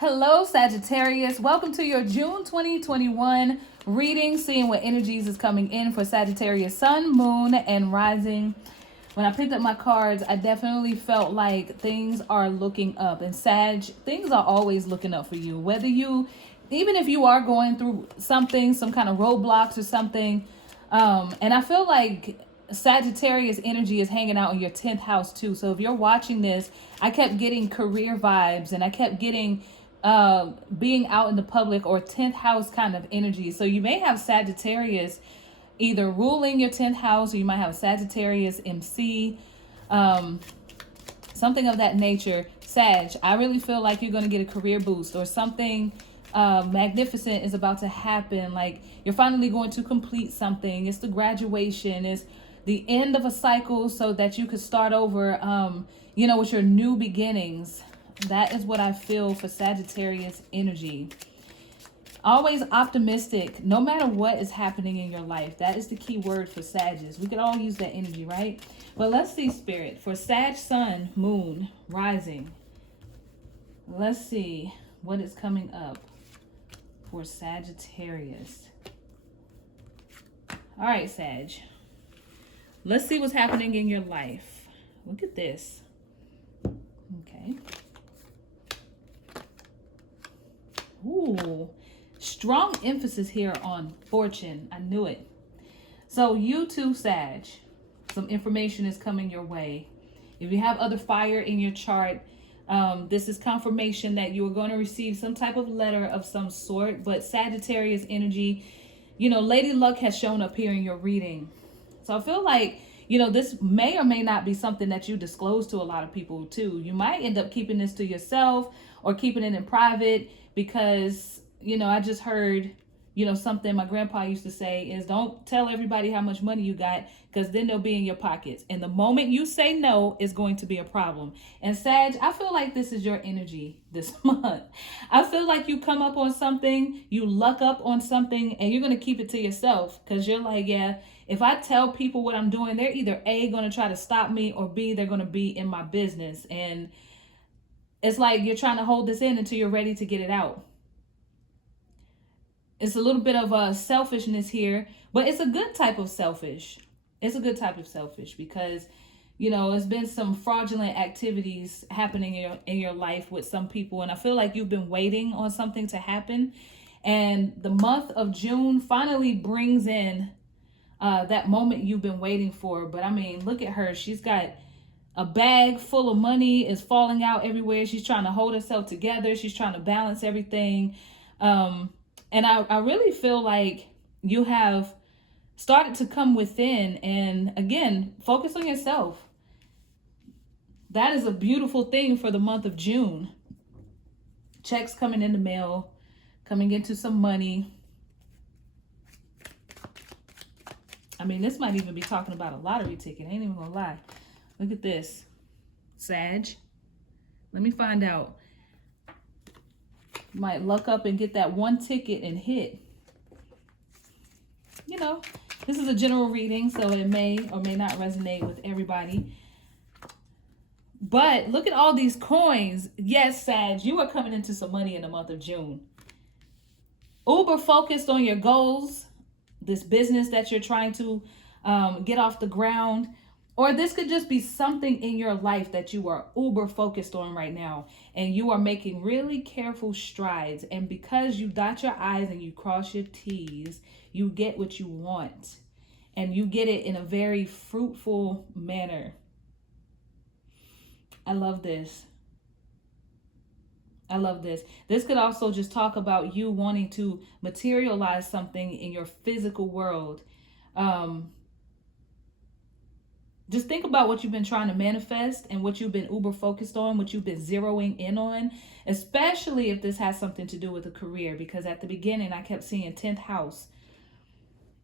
Hello, Sagittarius. Welcome to your June 2021 reading, seeing what energies is coming in for Sagittarius Sun, Moon, and Rising. When I picked up my cards, I definitely felt like things are looking up. And Sag, things are always looking up for you. Even if you are going through something, some kind of roadblocks or something. And I feel like Sagittarius energy is hanging out in your 10th house too. So if you're watching this, I kept getting career vibes and I kept getting being out in the public or 10th house kind of energy. So you may have Sagittarius either ruling your 10th house, or you might have Sagittarius MC, something of that nature. Sag, I really feel like you're going to get a career boost, or something magnificent is about to happen. Like you're finally going to complete something. It's the graduation, it's the end of a cycle so that you could start over, with your new beginnings. That is what I feel for Sagittarius energy. Always optimistic, no matter what is happening in your life. That is the key word for Sagittarius. We could all use that energy, right? But let's see, Spirit, for Sag, Sun, Moon, Rising. Let's see what is coming up for Sagittarius. All right, Sag. Let's see what's happening in your life. Look at this. Okay. Ooh, strong emphasis here on fortune. I knew it. So you too, Sag, some information is coming your way. If you have other fire in your chart, this is confirmation that you are going to receive some type of letter of some sort. But Sagittarius energy, Lady Luck has shown up here in your reading. So I feel like, this may or may not be something that you disclose to a lot of people too. You might end up keeping this to yourself or keeping it in private because, I just heard, something my grandpa used to say is don't tell everybody how much money you got, because then they'll be in your pockets. And the moment you say no is going to be a problem. And Sag, I feel like this is your energy this month. I feel like you come up on something, you luck up on something, and you're going to keep it to yourself because you're like, yeah, if I tell people what I'm doing, they're either A, going to try to stop me, or B, they're going to be in my business. And it's like you're trying to hold this in until you're ready to get it out. It's a little bit of a selfishness here, but it's a good type of selfish. It's a good type of selfish because, it's been some fraudulent activities happening in your life with some people. And I feel like you've been waiting on something to happen. And the month of June finally brings in that moment you've been waiting for. But I mean, look at her. She's got a bag full of money, is falling out everywhere. She's trying to hold herself together. She's trying to balance everything. And I really feel like you have started to come within and, again, focus on yourself. That is a beautiful thing for the month of June. Checks coming in the mail, coming into some money. I mean, this might even be talking about a lottery ticket. I ain't even gonna lie. Look at this. Sag. Let me find out. You might luck up and get that one ticket and hit. This is a general reading, so it may or may not resonate with everybody. But look at all these coins. Yes, Sag, you are coming into some money in the month of June. Uber focused on your goals, this business that you're trying to get off the ground. Or this could just be something in your life that you are uber focused on right now. And you are making really careful strides. And because you dot your I's and you cross your T's, you get what you want. And you get it in a very fruitful manner. I love this. I love this. This could also just talk about you wanting to materialize something in your physical world. Just think about what you've been trying to manifest and what you've been uber focused on, what you've been zeroing in on, especially if this has something to do with a career, because at the beginning I kept seeing 10th house.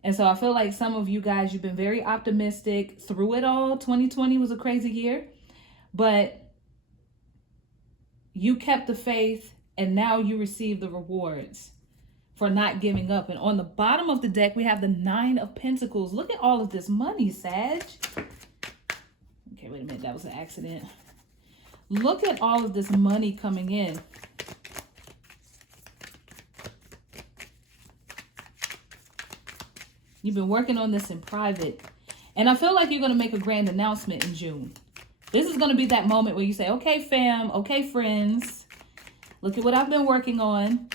And so I feel like some of you guys, you've been very optimistic through it all. 2020 was a crazy year, but you kept the faith and now you receive the rewards for not giving up. And on the bottom of the deck, we have the 9 of Pentacles. Look at all of this money, Sag. Okay, wait a minute. That was an accident. Look at all of this money coming in. You've been working on this in private. And I feel like you're going to make a grand announcement in June. This is going to be that moment where you say, okay, fam, okay, friends, look at what I've been working on.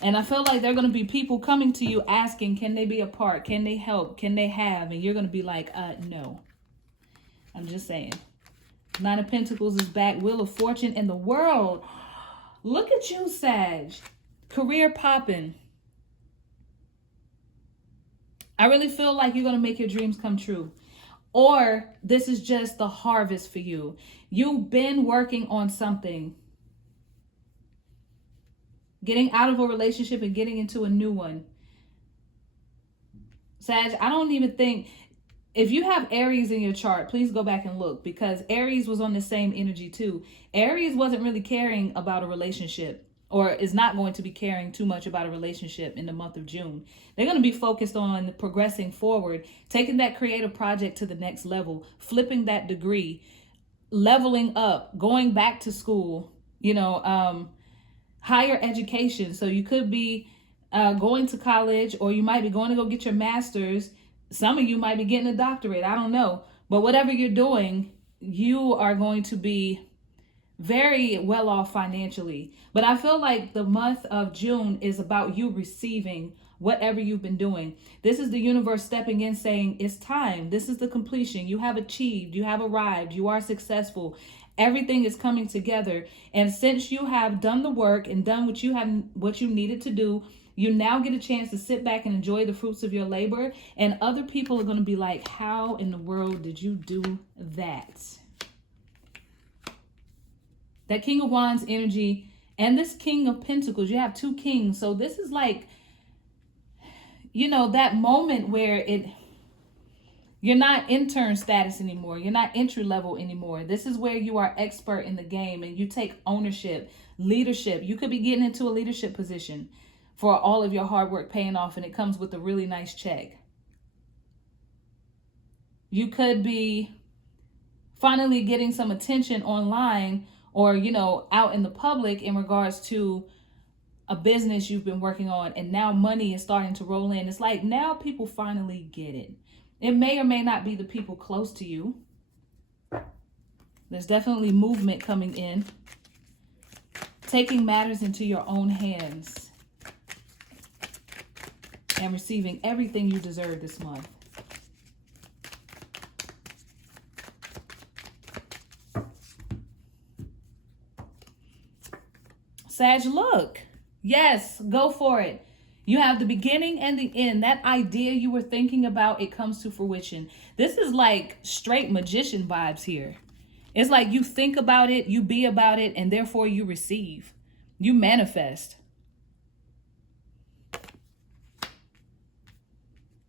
And I feel like there are going to be people coming to you asking, can they be a part? Can they help? Can they have? And you're going to be like, no. I'm just saying. Nine of Pentacles is back. Wheel of Fortune in the world. Look at you, Sag. Career popping. I really feel like you're going to make your dreams come true. Or this is just the harvest for you. You've been working on something. Getting out of a relationship and getting into a new one. Sag, I don't even think... If you have Aries in your chart, please go back and look, because Aries was on the same energy too. Aries wasn't really caring about a relationship, or is not going to be caring too much about a relationship in the month of June. They're going to be focused on progressing forward, taking that creative project to the next level, flipping that degree, leveling up, going back to school, higher education. So you could be going to college, or you might be going to go get your master's. Some of you might be getting a doctorate. I don't know. But whatever you're doing, you are going to be very well off financially. But I feel like the month of June is about you receiving whatever you've been doing. This is the universe stepping in saying, it's time. This is the completion. You have achieved. You have arrived. You are successful. Everything is coming together. And since you have done the work and done what you needed to do, you now get a chance to sit back and enjoy the fruits of your labor. And other people are going to be like, how in the world did you do that? That King of Wands energy and this King of Pentacles, you have two kings. So this is like, that moment where you're not intern status anymore. You're not entry level anymore. This is where you are expert in the game and you take ownership, leadership. You could be getting into a leadership position for all of your hard work paying off, and it comes with a really nice check. You could be finally getting some attention online or, out in the public in regards to a business you've been working on, and now money is starting to roll in. It's like now people finally get it. It may or may not be the people close to you. There's definitely movement coming in. Taking matters into your own hands. And receiving everything you deserve this month. Sag, look. Yes, go for it. You have the beginning and the end. That idea you were thinking about, it comes to fruition. This is like straight magician vibes here. It's like you think about it, you be about it, and therefore you receive. You manifest.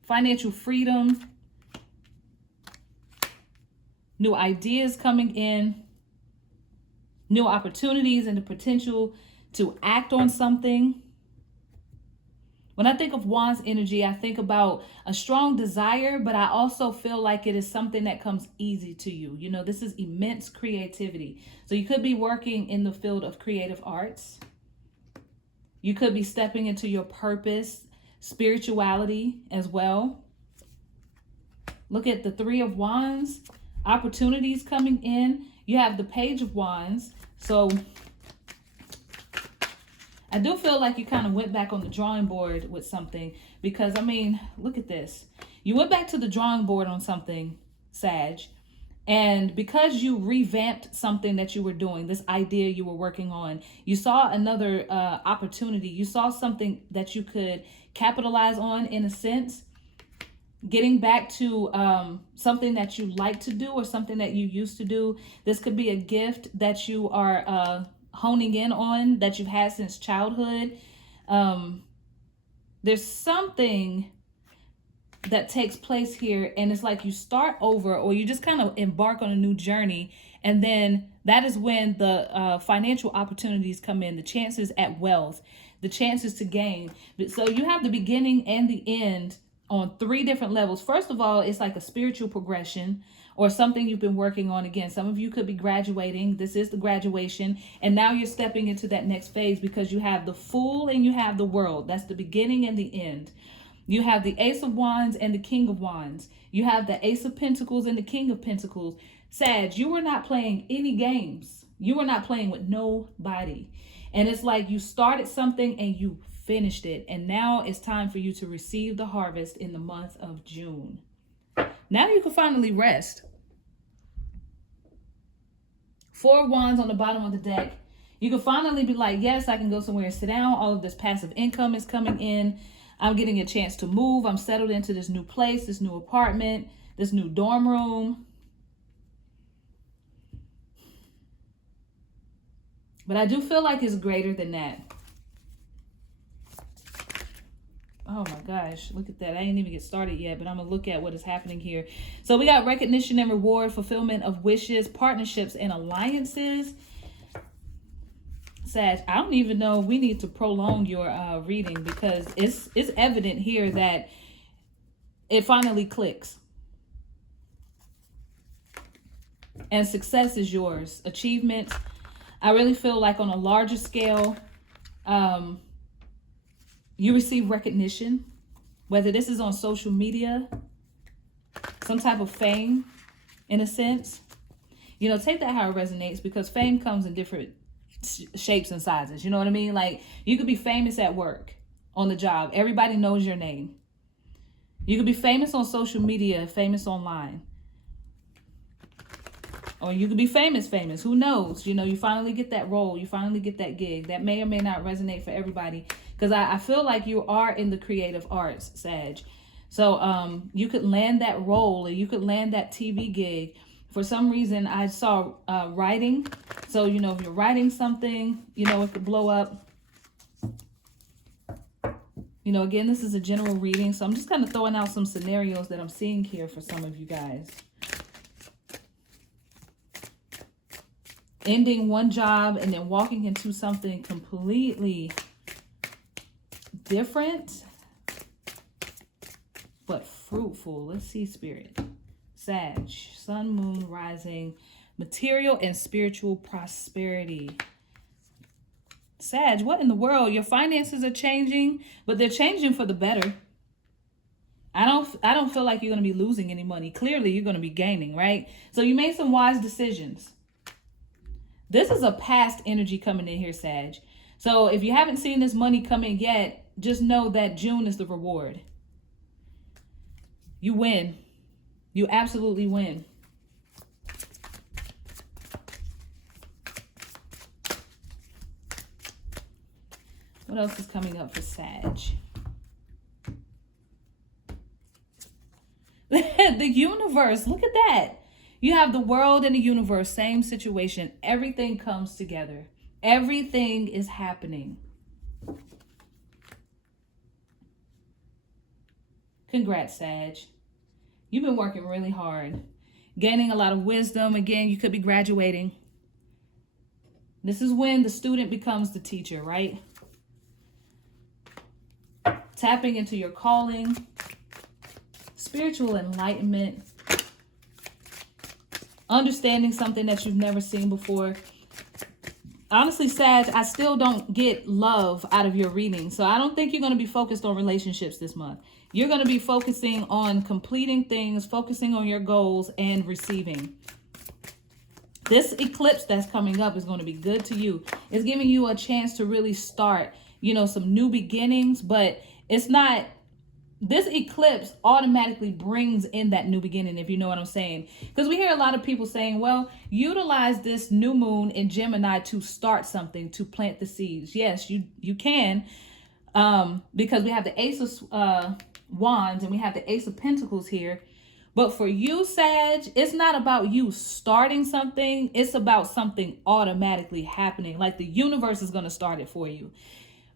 Financial freedom, new ideas coming in, new opportunities and the potential to act on something. When I think of Wands energy, I think about a strong desire, but I also feel like it is something that comes easy to you. This is immense creativity. So you could be working in the field of creative arts. You could be stepping into your purpose, spirituality as well. Look at the Three of Wands, opportunities coming in. You have the Page of Wands. So I do feel like you kind of went back on the drawing board with something, because look at this. You went back to the drawing board on something, Sag, and because you revamped something that you were doing, this idea you were working on, you saw another opportunity. You saw something that you could capitalize on, in a sense, getting back to something that you like to do or something that you used to do. This could be a gift that you are honing in on, that you've had since childhood. There's something that takes place here, and it's like you start over, or you just kind of embark on a new journey, and then that is when the financial opportunities come in, the chances at wealth, the chances to gain. So you have the beginning and the end on three different levels. First of all, it's like a spiritual progression or something you've been working on. Again, some of you could be graduating. This is the graduation. And now you're stepping into that next phase, because you have the Fool and you have the World. That's the beginning and the end. You have the Ace of Wands and the King of Wands. You have the Ace of Pentacles and the King of Pentacles. Sag, you were not playing any games. You were not playing with nobody. And it's like you started something and you finished it. And now it's time for you to receive the harvest in the month of June. Now you can finally rest. 4 wands on the bottom of the deck. You can finally be like, yes, I can go somewhere and sit down. All of this passive income is coming in. I'm getting a chance to move. I'm settled into this new place, this new apartment, this new dorm room. But I do feel like it's greater than that. Oh my gosh, look at that. I ain't even get started yet, but I'm going to look at what is happening here. So we got recognition and reward, fulfillment of wishes, partnerships, and alliances. Sag, I don't even know if we need to prolong your reading, because it's evident here that it finally clicks. And success is yours. Achievement. I really feel like on a larger scale, you receive recognition, whether this is on social media, some type of fame, in a sense. You know, take that how it resonates, because fame comes in different shapes and sizes. You know what I mean? Like, you could be famous at work, on the job. Everybody knows your name. You could be famous on social media, famous online. Or you could be famous. Who knows? You know, you finally get that role. You finally get that gig. That may or may not resonate for everybody. Because I feel like you are in the creative arts, Sag. So you could land that role, or you could land that TV gig. For some reason, I saw writing. So, you know, if you're writing something, you know, it could blow up. You know, again, this is a general reading. So I'm just kind of throwing out some scenarios that I'm seeing here for some of you guys. Ending one job and then walking into something completely different, but fruitful. Let's see, Spirit. Sag, sun, moon, rising, material and spiritual prosperity. Sag, what in the world? Your finances are changing, but they're changing for the better. I don't feel like you're going to be losing any money. Clearly, you're going to be gaining, right? So you made some wise decisions. This is a past energy coming in here, Sag. So if you haven't seen this money come in yet, just know that June is the reward. You win. You absolutely win. What else is coming up for Sag? The universe. Look at that. You have the world and the universe. Same situation. Everything comes together. Everything is happening. Congrats, Sag. You've been working really hard. Gaining a lot of wisdom. Again, you could be graduating. This is when the student becomes the teacher, right? Tapping into your calling. Spiritual enlightenment. Understanding something that you've never seen before. Honestly, Sag, I still don't get love out of your reading. So I don't think you're going to be focused on relationships this month. You're going to be focusing on completing things, focusing on your goals, and receiving. This eclipse that's coming up is going to be good to you. It's giving you a chance to really start, you know, some new beginnings, but it's not... This eclipse automatically brings in that new beginning, if you know what I'm saying. Because we hear a lot of people saying, well, utilize this new moon in Gemini to start something, to plant the seeds. Yes, you can. Because we have the Ace of Wands and we have the Ace of Pentacles here. But for you, Sag, it's not about you starting something. It's about something automatically happening. Like the universe is going to start it for you.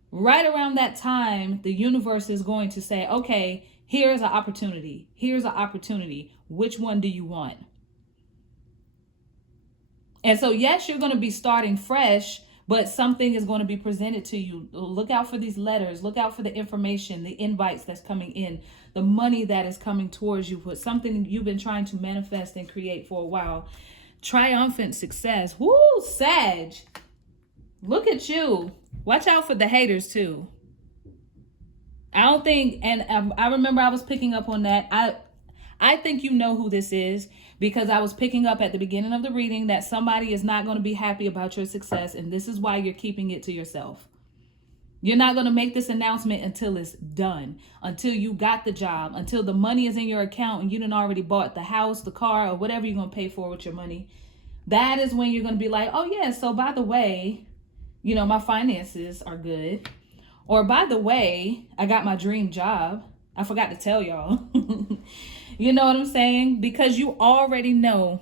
Right around that time, the universe is going to say, okay, here's an opportunity. Here's an opportunity. Which one do you want? And so, yes, you're going to be starting fresh, but something is going to be presented to you. Look out for these letters. Look out for the information, the invites that's coming in, the money that is coming towards you, for something you've been trying to manifest and create for a while. Triumphant success. Woo, Sag. Look at you. Watch out for the haters too. I don't think, and I remember I was picking up on that. I think you know who this is, because I was picking up at the beginning of the reading that somebody is not going to be happy about your success, and this is why you're keeping it to yourself. You're not going to make this announcement until it's done, until you got the job, until the money is in your account and you done already bought the house, the car, or whatever you're going to pay for with your money. That is when you're going to be like, oh yeah, so by the way, you know, my finances are good. Or by the way, I got my dream job. I forgot to tell y'all. You know what I'm saying? Because you already know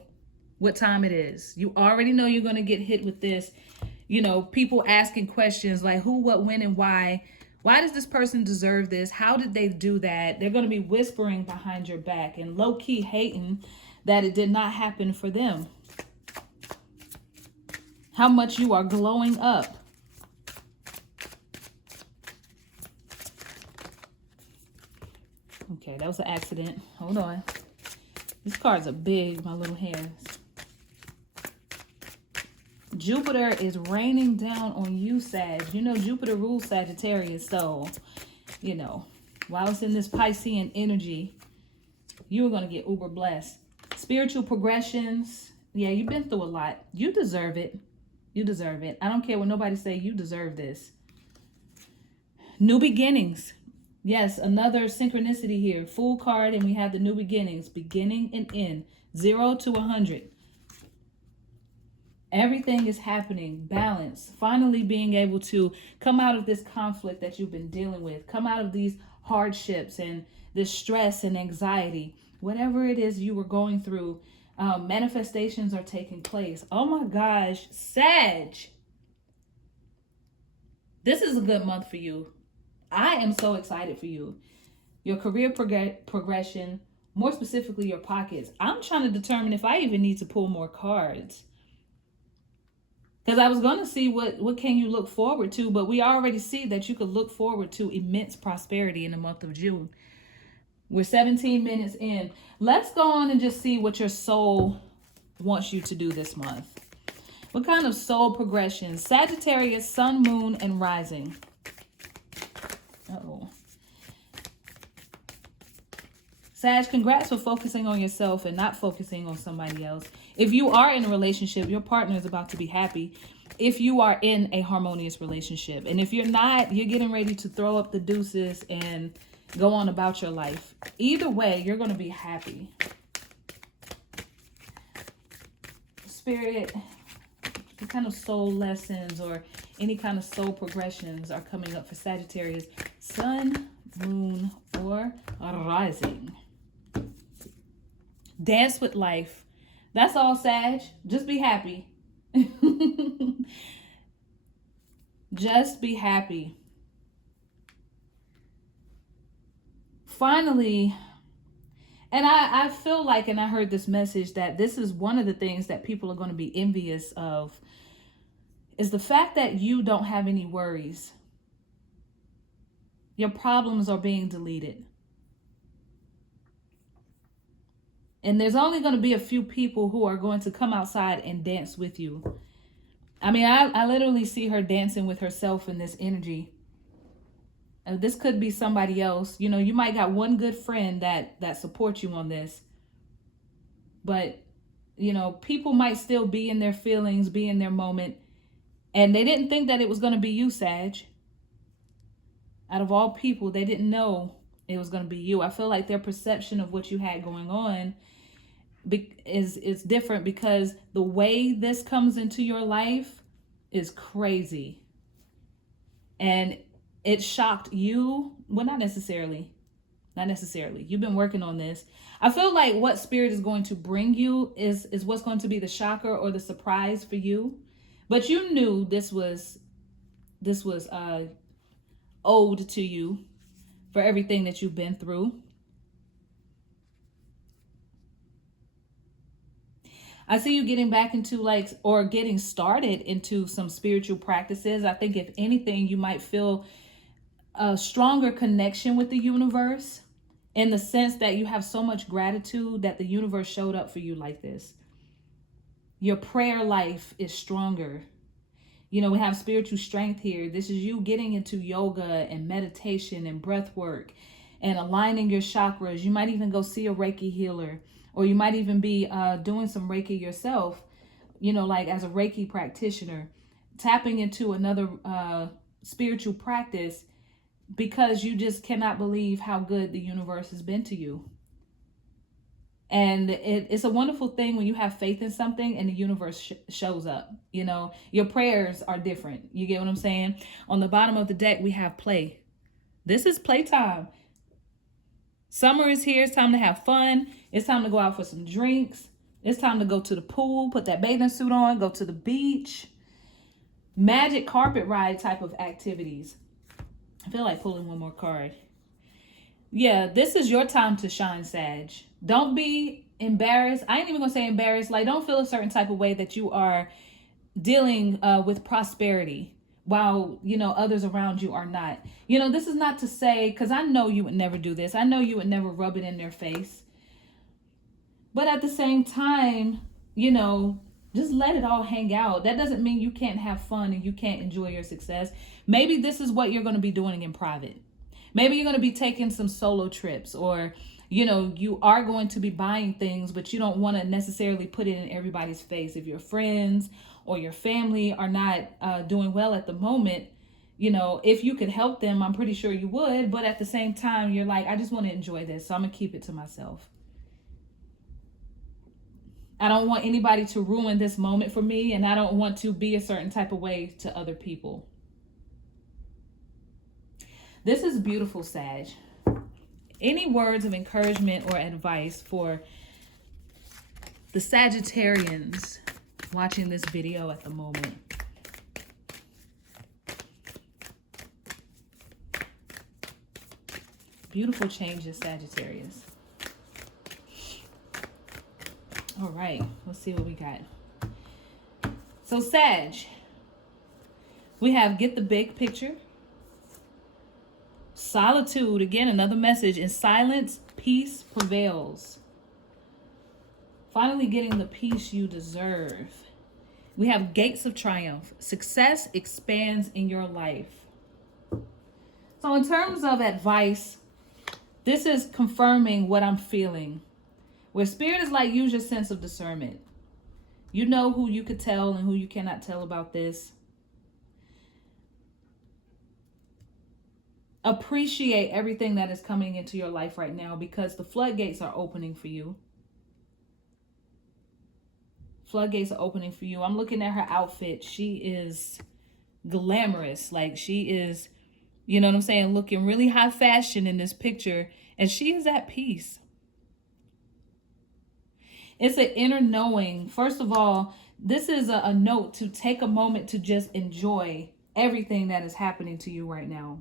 what time it is. You already know you're going to get hit with this. You know, people asking questions like who, what, when, and why. Why does this person deserve this? How did they do that? They're going to be whispering behind your back and low-key hating that it did not happen for them. How much you are glowing up. Okay, that was an accident. Hold on. These cards are big, my little hands. Jupiter is raining down on you, Sag. You know, Jupiter rules Sagittarius. So, you know, while it's in this Piscean energy, you're going to get uber blessed. Spiritual progressions. Yeah, you've been through a lot. You deserve it. You deserve it. I don't care what nobody say. You deserve this. New beginnings. Yes, another synchronicity here. Fool card, and we have the new beginnings. Beginning and end. 0 to 100. Everything is happening. Balance. Finally being able to come out of this conflict that you've been dealing with. Come out of these hardships and this stress and anxiety. Whatever it is you were going through, manifestations are taking place. Oh my gosh. Sag. This is a good month for you. I am so excited for you. Your career progression, more specifically your pockets. I'm trying to determine if I even need to pull more cards. Because I was going to see what can you look forward to, but we already see that you could look forward to immense prosperity in the month of June. We're 17 minutes in. Let's go on and just see what your soul wants you to do this month. What kind of soul progression? Sagittarius, Sun, Moon, and Rising. Uh-oh. Sag, congrats for focusing on yourself and not focusing on somebody else. If you are in a relationship, your partner is about to be happy. If you are in a harmonious relationship. And if you're not, you're getting ready to throw up the deuces and go on about your life. Either way, you're going to be happy. Spirit, what kind of soul lessons or any kind of soul progressions are coming up for Sagittarius? Sun, Moon, or Rising. Dance with life. That's all, Sag. Just be happy. Just be happy. Finally, and I feel like, and I heard this message, that this is one of the things that people are going to be envious of, is the fact that you don't have any worries. Your problems are being deleted. And there's only going to be a few people who are going to come outside and dance with you. I mean, I literally see her dancing with herself in this energy. And this could be somebody else. You know, you might got one good friend that supports you on this. But, you know, people might still be in their feelings, be in their moment. And they didn't think that it was going to be you, Sag. Out of all people, they didn't know it was going to be you. I feel like their perception of what you had going on is different, because the way this comes into your life is crazy. And it shocked you. Well, not necessarily. Not necessarily. You've been working on this. I feel like what Spirit is going to bring you is what's going to be the shocker or the surprise for you. But you knew this was owed to you for everything that you've been through. I see you getting back into or getting started into some spiritual practices. I think if anything, you might feel a stronger connection with the universe, in the sense that you have so much gratitude that the universe showed up for you like this. Your prayer life is stronger. You know, we have spiritual strength here. This is you getting into yoga and meditation and breath work and aligning your chakras. You might even go see a Reiki healer, or you might even be doing some Reiki yourself, you know, like as a Reiki practitioner, tapping into another spiritual practice because you just cannot believe how good the universe has been to you. And it's a wonderful thing when you have faith in something and the universe shows up. You know, your prayers are different. You get what I'm saying? On the bottom of the deck, we have play. This is playtime. Summer is here. It's time to have fun. It's time to go out for some drinks. It's time to go to the pool, put that bathing suit on, go to the beach. Magic carpet ride type of activities. I feel like pulling one more card. Yeah, this is your time to shine, Sag. Don't be embarrassed. I ain't even gonna say embarrassed. Like, don't feel a certain type of way that you are dealing with prosperity while, you know, others around you are not. You know, this is not to say, because I know you would never do this. I know you would never rub it in their face. But at the same time, you know, just let it all hang out. That doesn't mean you can't have fun and you can't enjoy your success. Maybe this is what you're going to be doing in private. Maybe you're going to be taking some solo trips, or, you know, you are going to be buying things, but you don't want to necessarily put it in everybody's face. If your friends or your family are not doing well at the moment, you know, if you could help them, I'm pretty sure you would. But at the same time, you're like, I just want to enjoy this, so I'm going to keep it to myself. I don't want anybody to ruin this moment for me, and I don't want to be a certain type of way to other people. This is beautiful, Sag. Any words of encouragement or advice for the Sagittarians watching this video at the moment? Beautiful changes, Sagittarius. All right, let's see what we got. So, Sag, we have get the big picture. Solitude, again, another message. In silence, peace prevails. Finally getting the peace you deserve. We have gates of triumph. Success expands in your life. So in terms of advice, this is confirming what I'm feeling. Where Spirit is like, use your sense of discernment. You know who you could tell and who you cannot tell about this. Appreciate everything that is coming into your life right now, because the floodgates are opening for you. Floodgates are opening for you. I'm looking at her outfit. She is glamorous. Like, she is, you know what I'm saying, looking really high fashion in this picture. And she is at peace. It's an inner knowing. First of all, this is a note to take a moment to just enjoy everything that is happening to you right now.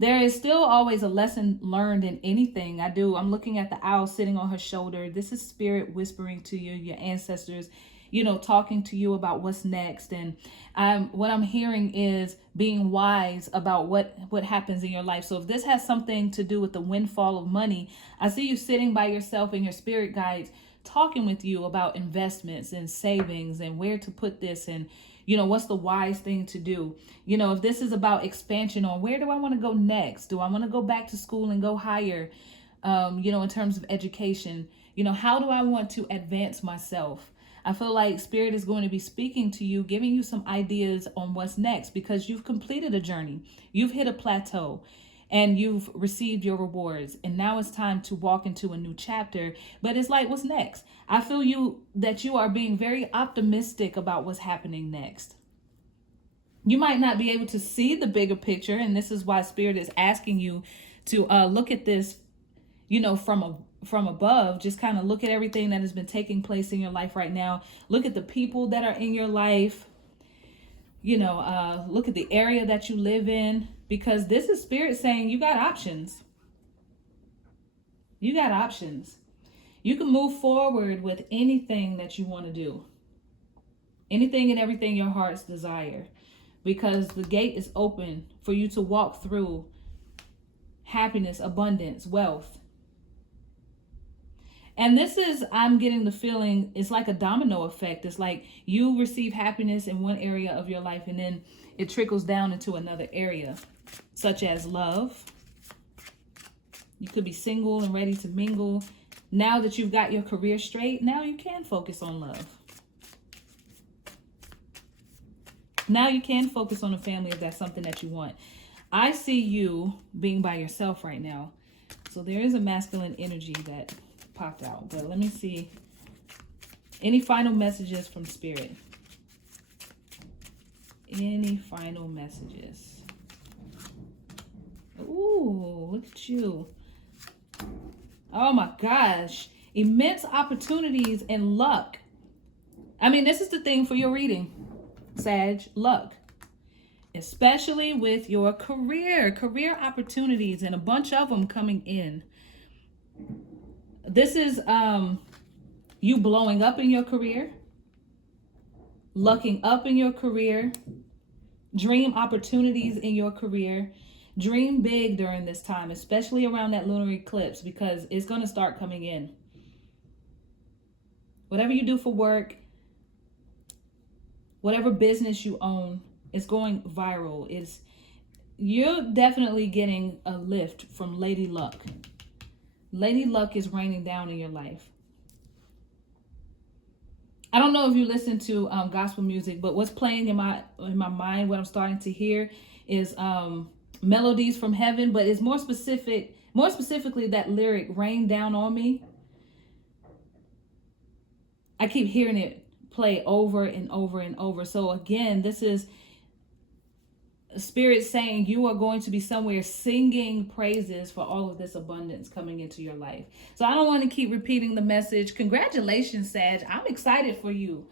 There is still always a lesson learned in anything I do. I'm looking at the owl sitting on her shoulder. This is Spirit whispering to you, your ancestors, you know, talking to you about what's next. And what I'm hearing is being wise about what happens in your life. So if this has something to do with the windfall of money, I see you sitting by yourself and your spirit guides talking with you about investments and savings and where to put this, and you know, what's the wise thing to do? You know, if this is about expansion on where do I want to go next? Do I want to go back to school and go higher? You know, in terms of education, you know, how do I want to advance myself? I feel like Spirit is going to be speaking to you, giving you some ideas on what's next, because you've completed a journey. You've hit a plateau and you've received your rewards. And now it's time to walk into a new chapter. But it's like, what's next? I feel that you are being very optimistic about what's happening next. You might not be able to see the bigger picture. And this is why Spirit is asking you to look at this, you know, from above. Just kind of look at everything that has been taking place in your life right now. Look at the people that are in your life. You know, look at the area that you live in. Because this is Spirit saying you got options. You got options. You can move forward with anything that you want to do. Anything and everything your heart's desire. Because the gate is open for you to walk through happiness, abundance, wealth. And this is, I'm getting the feeling, it's like a domino effect. It's like you receive happiness in one area of your life and then it trickles down into another area, such as love. You could be single and ready to mingle. Now that you've got your career straight, now you can focus on love. Now you can focus on a family if that's something that you want. I see you being by yourself right now. So there is a masculine energy that popped out. But let me see. Any final messages from Spirit? Any final messages? Ooh, look at you. Oh my gosh. Immense opportunities and luck. I mean, this is the thing for your reading, Sag, luck. Especially with your career opportunities, and a bunch of them coming in. This is you blowing up in your career, lucking up in your career, dream opportunities in your career. Dream big during this time, especially around that lunar eclipse, because it's going to start coming in. Whatever you do for work, whatever business you own, it's going viral. You're definitely getting a lift from Lady Luck. Lady Luck is raining down in your life. I don't know if you listen to gospel music, but what's playing in my mind, what I'm starting to hear is melodies from heaven, but it's more specifically that lyric, rain down on me. I keep hearing it play over and over and over. So again, this is Spirit saying you are going to be somewhere singing praises for all of this abundance coming into your life. So I don't want to keep repeating the message. Congratulations, Sag. I'm excited for you.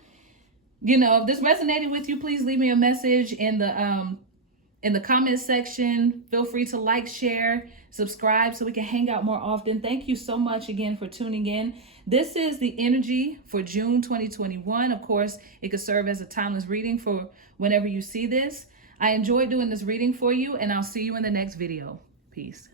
You know, if this resonated with you, please leave me a message in the comment section. Feel free to like, share, subscribe so we can hang out more often. Thank you so much again for tuning in. This is the energy for June 2021. Of course, it could serve as a timeless reading for whenever you see this. I enjoyed doing this reading for you, and I'll see you in the next video. Peace.